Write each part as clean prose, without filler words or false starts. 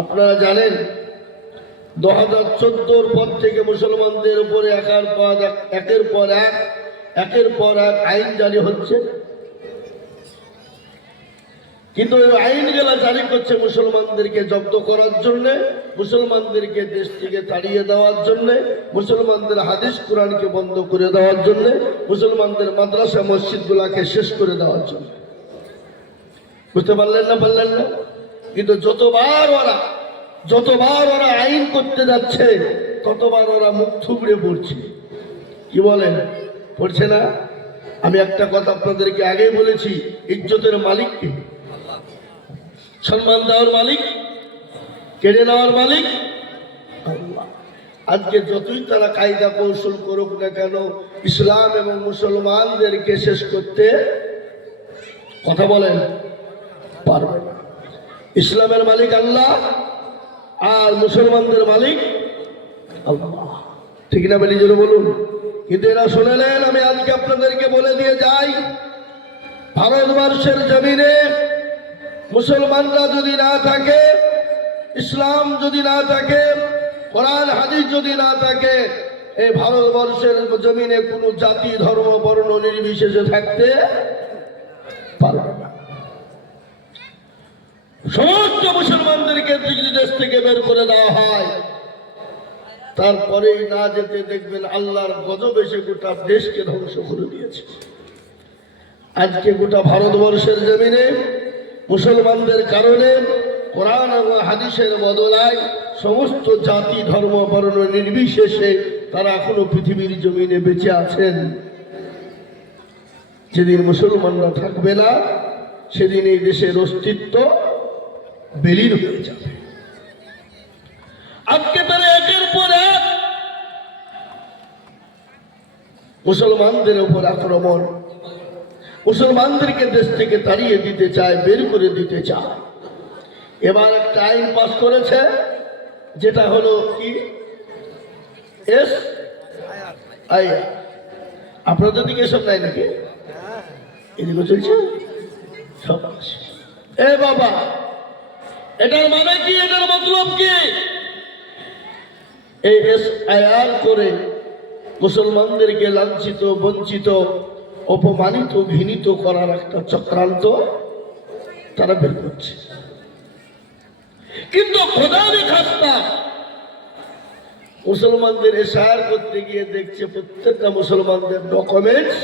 আপনারা জানেন 2014 পর থেকে মুসলমানদের উপরে একের পর এক আইন জারি হচ্ছে, কিন্তু ওই আইনগুলা জারি করছে মুসলমানদেরকে জব্দ করার জন্য, মুসলমানদেরকে দেশ থেকে তাড়িয়ে দেওয়ার জন্য, মুসলমানদের হাদিস কোরআনকে বন্ধ করে দেওয়ার জন্য, মুসলমানদের মাদ্রাসা মসজিদগুলাকে শেষ করে দেওয়ার জন্য। বুঝতে পারলেন না? কিন্তু যতবার ওরা আইন করতে যাচ্ছে ততবার ওরা মুখ থুবড়ে পড়ছে। কি বলেন? পড়ছে না? আমি একটা কথা আপনাদেরকে আগেই বলেছি, ইজ্জতের মালিককে, সম্মান দেওয়ার মালিক, কেড়ে নেওয়ার মালিক আল্লাহ। আজকে যতই তারা কায়দা কৌশল করুক না কেন, ইসলাম এবং মুসলমানদেরকে শেষ করতে কথা বলেন পারবে না। ইসলামের মালিক আল্লাহ আর মুসলমানদের মালিক আল্লাহ। ঠিক না বলি জোরে বলুন? কিন্তু এরা শুনলেন? আমি আজকে আপনাদেরকে বলে দিয়ে যাই, ভারতবর্ষের জমিনে মুসলমানরা যদি না থাকে, ইসলাম যদি না থাকে, কোরআন হাদিস যদি না থাকে, এই ভারতবর্ষের জমিনে কোনো জাতি ধর্ম বর্ণ নির্বিশেষে থাকতে পারবে না। সমস্ত মুসলমানদেরকে দেশ থেকে বের করে দেওয়া হয়, তারপরেই না যেতে দেখবেন আল্লাহর গজব এসে গোটা দেশকে ধ্বংস করে দিয়েছে। আজকে গোটা ভারতবর্ষের জমিনে মুসলমানদের কারণে কোরআন এবং হাদিসের বদলায় সমস্ত জাতি ধর্ম বর্ণ নির্বিশেষে তারা এখনো পৃথিবীর জমিনে বেঁচে আছেন। যেদিন মুসলমানরা থাকবে না, সেদিন এই দেশের অস্তিত্ব বেলির হয়ে যাবে। আজকে তারা একের পর এক মুসলমানদের উপর আক্রমণ, মুসলমানদেরকে দেশ থেকে তাড়িয়ে দিতে চায়, বের করে দিতে চায়। এবার একটা আইন পাস করেছে, যেটা হলো কি SIR। আপনাদের দিকে এসব নাই নাকি? এদিকে চলছে সব। এ বাবা, এটার মানে কি? এটার মতলব কি? এই SIR করে মুসলমানদেরকে লাঞ্ছিত, বঞ্চিত, অপমানিত, ঘৃণিত করার একটা চক্রান্ত তারা বের করছে। কিন্তু খোদাবি খাস্তা মুসলমানদের SIR করতে গিয়ে দেখছে প্রত্যেকটা মুসলমানদের ডকুমেন্টস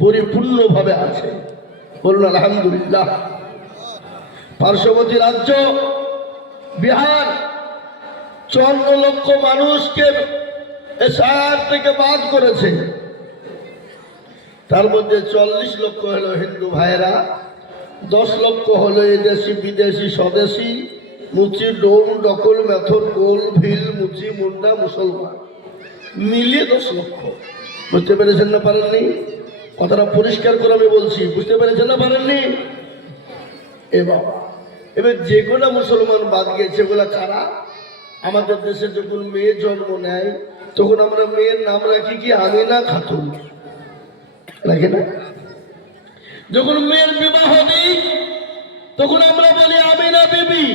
পরিপূর্ণভাবে আছে। বলুন আলহামদুলিল্লাহ। পার্শ্ববর্তী রাজ্য বিহার 54 লক্ষ মানুষকে SIR থেকে বাদ করেছে। তার মধ্যে 40 লক্ষ হলো হিন্দু ভাইরা, 10 লক্ষ হলো এদেশি বিদেশি স্বদেশি, মুচি ডোম ডকল মেথর গোল ভিল মুচি মুন্ডা মুসলমান মিলিয়ে 10 লক্ষ। বুঝতে পেরেছেন না পারেননি? কথাটা পরিষ্কার করে আমি বলছি, বুঝতে পেরেছেন না পারেননি? এ বাবা, এবার যেগুলো মুসলমান বাদ গেছে ওগুলা কারা? আমাদের দেশে যখন মেয়ে জন্ম নেয় তখন আমরা মেয়ের নাম রাখি কি? আমিনা খাতুন, রাখি না? যখন মেয়ের বিবাহ দিই তখন আমরা বলি আমিনা বিবি।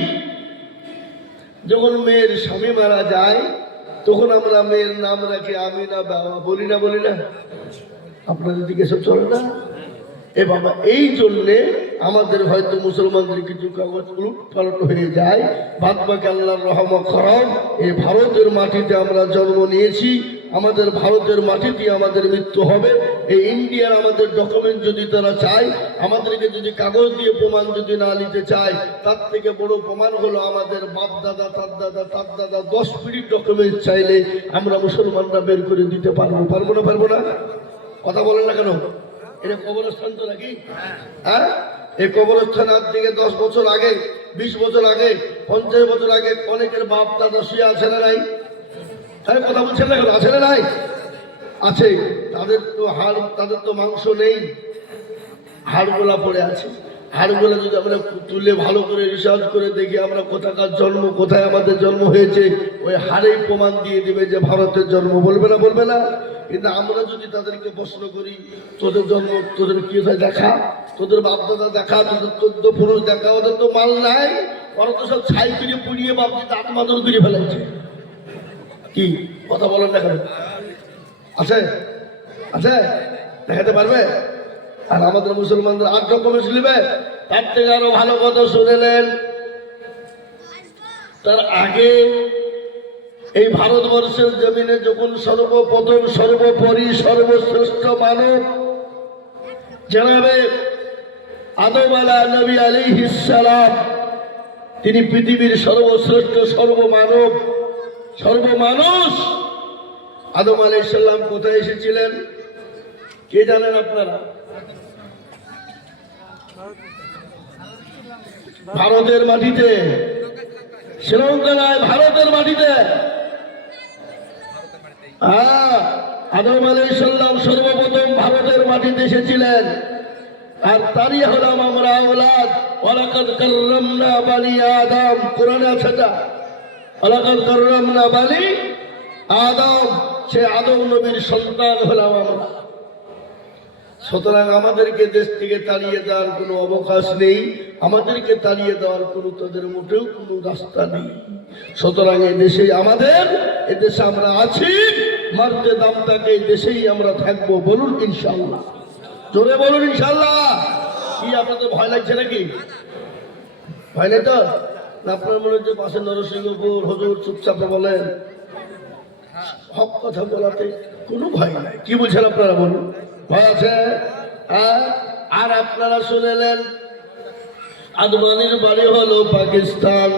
যখন মেয়ের স্বামী মারা যায় তখন আমরা মেয়ের নাম রাখি আমিনা বাবা। বলি না? আপনাদের দিকে সব চলে না? এ বাবা, এই জন্যে আমাদের হয়তো মুসলমানদের কিছু কাগজ উলট পালট হয়ে যায়। বাদ বাকি আল্লাহর রহমত করম, এই ভারতের মাটিতে আমরা জন্ম নিয়েছি, আমাদের ভারতের মাটিতে আমাদের মৃত্যু হবে। এই ইন্ডিয়ার আমাদের ডকুমেন্ট যদি তারা চায়, আমাদেরকে যদি কাগজ দিয়ে প্রমাণ যদি না নিতে চায়, তার থেকে বড় প্রমাণ হলো আমাদের বাপ দাদা তার দাদা 10 পিঢ়ির ডকুমেন্ট চাইলে আমরা মুসলমানরা বের করে দিতে পারবো না? কথা বলেন না কেন? এটা কবরস্থান তো নাকি? হ্যাঁ, এই কবরস্থান আজ থেকে 10 বছর আগে, 20 বছর আগে, 50 বছর আগে অনেকের বাপ দাদা শুয়ে আছে না নাই? আরে কথা বলছেন না কেন? আছে না নাই? আছে। তাদের তো হাড়, তাদের তো মাংস নেই, হাড়গুলা পড়ে আছে। হাড়গুলা যদি আমরা তুলে ভালো করে রিসার্চ করে দেখি আমরা কোথাকার জন্ম, কোথায় আমাদের জন্ম হয়েছে, ওই হাড়েই প্রমাণ দিয়ে দিবে যে ভারতের জন্ম। বলবে না? কিন্তু আমরা যদি তাদেরকে প্রশ্ন করি, তোদের জন্ম, তোদের কি দেখা, তোদের বাপ দাদা দেখা, তোদের 14 পুরুষ দেখা, ওদের তো মাল নাই, ওরা তো সব ছাই করে পুড়িয়ে বাপকে দাঁত মাদুর করে ফেলাইছে। কি কথা বলেন না কেন? আছে আছে দেখাতে পারবে? আর আমাদের মুসলমানদের 8 রকমের শুনবে, তার থেকে আরো ভালো কথা শুনে নেন। তার আগে এই ভারতবর্ষের জমিনে যখন সর্বপ্রথম সর্বোপরি সর্বশ্রেষ্ঠ মানব জানাবে আদম নবী আলাইহিস সালাম, তিনি পৃথিবীর সর্বশ্রেষ্ঠ সর্বমানব সর্বমানুষ। আদম আলাইহিস সালাম কোথায় এসেছিলেন কে জানেন আপনারা? ভারতের মাটিতে, শ্রীলঙ্কা নয়, ভারতের মাটিতে। আদম আলাইহিস সালাম সর্বপ্রথম ভারতের মাটিতে এসেছিলেন। আর তারই হলাম আমরা আওলাদ। ওয়ালাকাদ কাররামনা বানি আদম, কোরআনে আছে এটা। ওয়ালাকাদ কাররামনা বানি আদম, সে আদম নবীর সন্তান হলাম আমরা। সুতরাং আমাদেরকে দেশ থেকে তাড়িয়ে দেওয়ার কোনো অবকাশ নেই, আমাদেরকে তাড়িয়ে দেওয়ার কোনো তাদের মোটেও কোনো রাস্তা নেই। সুতরাং এই দেশেই আমাদের, এ দেশে আমরা আছি, মারতে দামটাকে এই দেশেই আমরা থাকবো। বলুন ইনশাআল্লাহ, জোরে বলুন ইনশাআল্লাহ। কি আপনাদের ভয় লাগছে নাকি? ভয় নেই তো? আপনার মনে হচ্ছে পাশে নরসিংহপুর হুজুর চুপচাপে বলেন, হক কথা বলাতে কোনো ভয় নাই। কি বলছেন আপনারা বলুন? ভয় আছে? আর আপনারা শুনেলেন আদমানির বাড়ি হলো পাকিস্তান,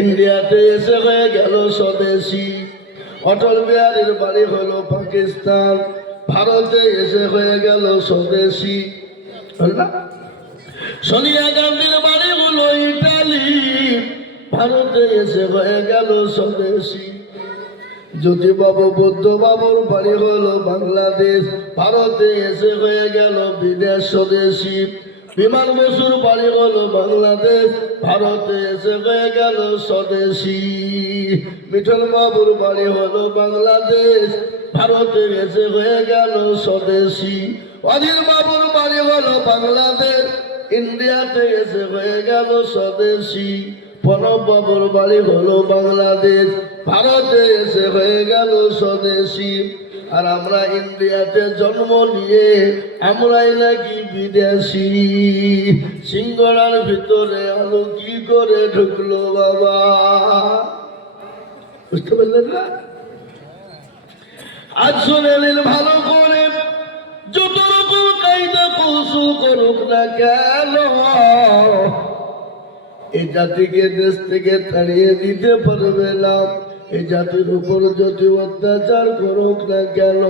ইন্ডিয়াতে এসে হয়ে গেল স্বদেশী। অটল বিহারীর বাড়ি হলো পাকিস্তান, ভারতে এসে হয়ে গেল স্বদেশী। সোনিয়া গান্ধীর বাড়ি হলো ইটালি, ভারতে এসে হয়ে গেল স্বদেশী। জ্যোতিবাবু বুদ্ধ বাবুর বাড়ি হলো বাংলাদেশ, ভারতে এসে হয়ে গেল বিদেশ স্বদেশী। বিমান বসুর বাড়ি হলো বাংলাদেশ, ভারতে এসে হয়ে গেল স্বদেশী। মিঠল বাবুর বাড়ি হলো বাংলাদেশ, ভারতে এসে হয়ে গেল স্বদেশী। অধীর বাবুর বাড়ি হলো বাংলাদেশ, ইন্ডিয়াতে এসে হয়ে গেল স্বদেশী। প্রণব বাবুর বাড়ি হলো বাংলাদেশ, ভারতে এসে হয়ে গেল স্বদেশী। আর আমরা ইন্ডিয়াতে জন্ম নিয়ে আমরাই নাকি বিদেশি। সিঙ্গড়ার ভিতরে আলো কি করে ঢুকলো বাবা? বুঝতে পারলেন না? আজ শুনে নিন ভালো করে, যত রকম কায়দা কৌশল করুক না কেন, এই জাতিকে দেশ থেকে তাড়িয়ে দিতে পারবে না। এই জাতির উপর যত অত্যাচার করুক না কেন,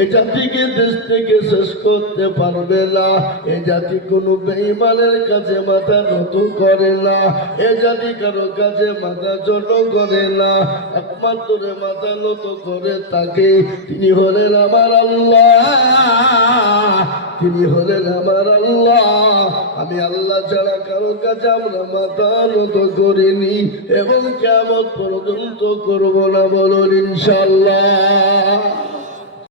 এই জাতিকে দেশ থেকে শেষ করতে পারবে না। এই জাতি কোনো বেঈমানের কাছে মাথা নত করে না, এই জাতি কারো কাছে মাথা ছোট করে না। একমাত্র মাথা নত করে তাকে, তিনি হলেন আমার আল্লাহ, তিনি হলেন আমার আল্লাহ। আমি আল্লাহ ছাড়া কারো কাছে আমরা মাথা নত করিনি এবং কিয়ামত পর্যন্ত করব না। বলুন ইনশাআল্লাহ।